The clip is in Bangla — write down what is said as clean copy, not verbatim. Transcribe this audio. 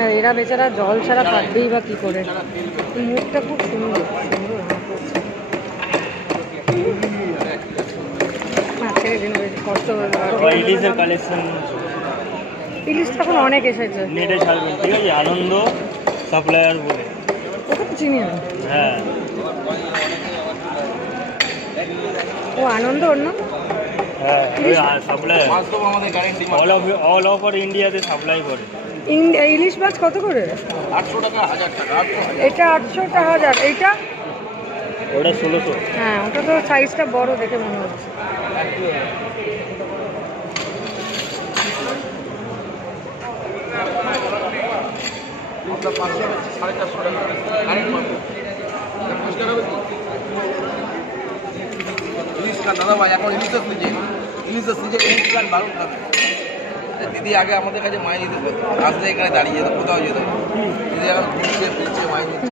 আর এরা বেচারা জল ছাড়া পারবেই বা কি করে। মুখটা খুব সুন্দর সুন্দর ছেড়ে দিন, কষ্ট ইলিশের কালেকশন, ইলিশ তখন অনেক এসেছে। নেটে ছাড়বেন, ঠিক আছে? আনন্দ সাপ্লায়ার বলে। ওটা তো চিনি না। হ্যাঁ, ও আনন্দ অন্য হ্যাঁ, সাপ্লায়ার অল ওভার ইন্ডিয়াতে সাপ্লাই করে। ইলিশ মাছ কত করে? 800 টাকা, 1000 টাকা। এটা 800টা 1000, এইটা ওটা 1600। হ্যাঁ, ওটা তো সাইজটা বড় দেখে মনে হচ্ছে। ইলিশ খান দাদা ভাই, এখন ইলিশের সিজন, ইলিশ খান দারুণ খাবে। দিদি আগে আমাদের কাছে মাছ দিতে আসলে এখানে দাঁড়িয়ে যেত, কোথাও যেত। দিদি এখন ঘুরছে ফিরছে মাছ নিচ্ছে।